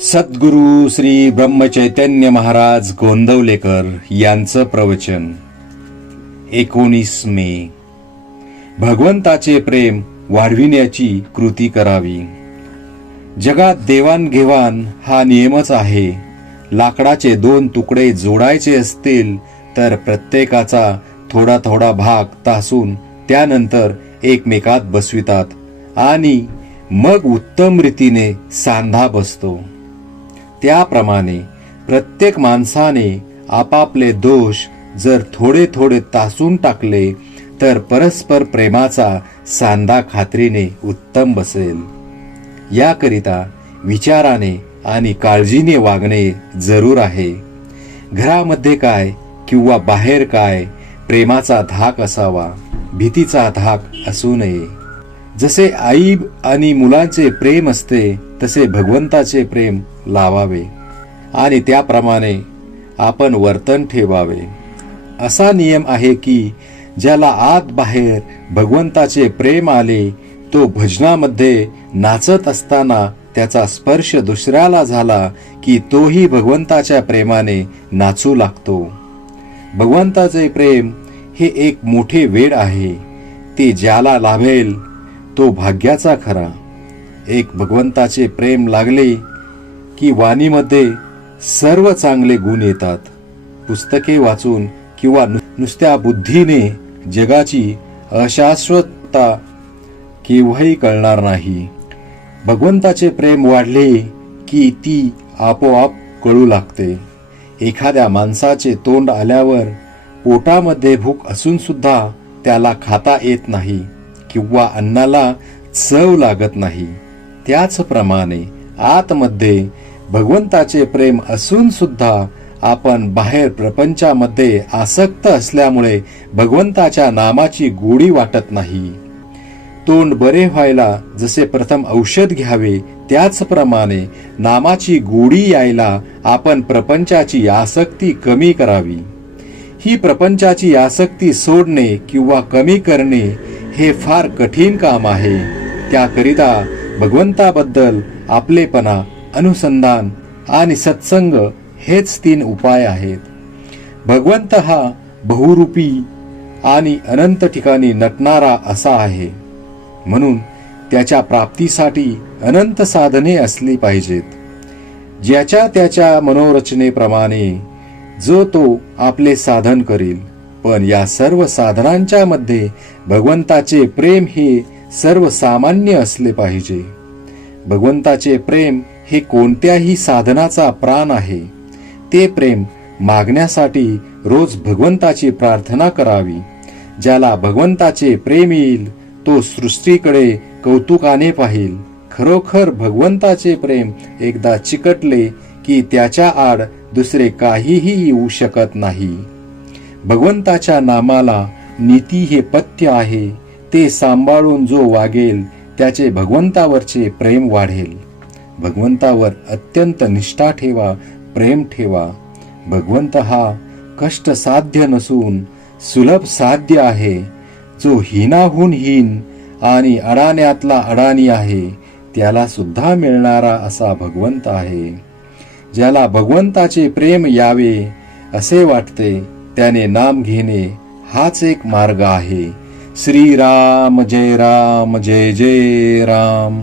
सद्गुरु श्री ब्रह्मचैतन्य महाराज गोंदवलेकर यांचं प्रवचन 19 मे. भगवंताचे प्रेम वाढविण्याची कृती करावी. जगात देवाणघेवाण हा नियमच आहे. लाकडाचे 2 तुकडे जोडायचे असतील तर प्रत्येकाचा थोडा थोडा भाग तासून त्यानंतर एकमेकात बसवितात आणि मग उत्तम रीतीने सांधा बसतो. त्याप्रमाणे प्रत्येक माणसाने आपापले दोष जर थोडे थोडे तासून टाकले तर परस्पर प्रेमाचा सांधा खात्रीने उत्तम बसेल. याकरिता विचाराने आणि काळजीने वागणे जरूर आहे. घरामध्ये काय किंवा बाहेर काय प्रेमाचा धाक असावा, भीतीचा धाक असू नये. जसे आई आणि मुलांचे प्रेम असते तसे भगवंताचे प्रेम लावावे आणि त्याप्रमाणे आपण वर्तन ठेवावे. असा नियम आहे की ज्याला आत बाहेर भगवंताचे प्रेम आले तो भजनामध्ये नाचत असताना त्याचा स्पर्श दुसऱ्याला झाला की तोही भगवंताच्या प्रेमाने नाचू लागतो. भगवंताचे प्रेम हे एक मोठे वेड आहे. ते ज्याला लाभेल तो भाग्याचा खरा. एक भगवंताचे प्रेम लागले की वाणीमध्ये सर्व चांगले गुण येतात. पुस्तके वाचून किंवा नुसत्या बुद्धीने जगाची अशाश्वतता केव्हाही कळणार नाही. भगवंताचे प्रेम वाढले की ती आपोआप कळू लागते. एखाद्या माणसाचे तोंड आल्यावर पोटामध्ये भूक असून सुद्धा त्याला खाता येत नाही किंवा अन्नाला चव लागत नाही. त्याचप्रमाणे आतमध्ये भगवंताचे प्रेम असून सुद्धा आपण बाहेर प्रपंचामध्ये आसक्त असल्यामुळे भगवंताच्या नामाची गोडी वाटत नाही. तोंड बरे व्हायला जसे प्रथम औषध घ्यावे त्याचप्रमाणे नामाची गोडी यायला आपण प्रपंचाची आसक्ती कमी करावी. ही प्रपंचाची आसक्ती सोडणे किंवा कमी करणे हे फार कठीण काम आहे. त्याकरिता भगवंताबद्दल आपलेपणा, अनुसंधान आणि सत्संग हेच 3 उपाय आहेत. भगवंत हा बहुरूपी आणि अनंत ठिकाणी नटणारा असा आहे. म्हणून त्याच्या प्राप्तीसाठी अनंत साधने असली पाहिजेत. ज्याच्या त्याच्या मनोरचनेप्रमाणे जो तो आपले साधन करील. पण या सर्व साधनांच्या मध्ये भगवंताचे प्रेम हे सर्वसामान्य असले पाहिजे. भगवंताचे प्रेम हे कोणत्याही साधनाचा प्राण आहे. ते प्रेम मागण्यासाठी रोज भगवंताची प्रार्थना करावी. ज्याला भगवंताचे प्रेम येईल तो सृष्टीकडे कौतुकाने पाहिल. खरोखर भगवंताचे प्रेम एकदा चिकटले की त्याच्या आड दुसरे काहीही येऊ शकत नाही. भगवंताच्या नामाला नीती हे पथ्य आहे. ते सांभाळून जो वागेल त्याचे भगवंतावरचे प्रेम वाढेल. भगवंतावर अत्यंत निष्ठा ठेवा, प्रेम ठेवा. भगवंत हा कष्ट साध्य नसून सुलभ साध्य आहे. जो हीनाहून हीन आणि अडाण्यातला अडाणी आहे त्याला सुद्धा मिळणारा असा भगवंत आहे. ज्याला भगवंताचे प्रेम यावे असे वाटते त्याने नाम घेणे हाच एक मार्ग आहे. श्रीराम जय राम जय जय राम.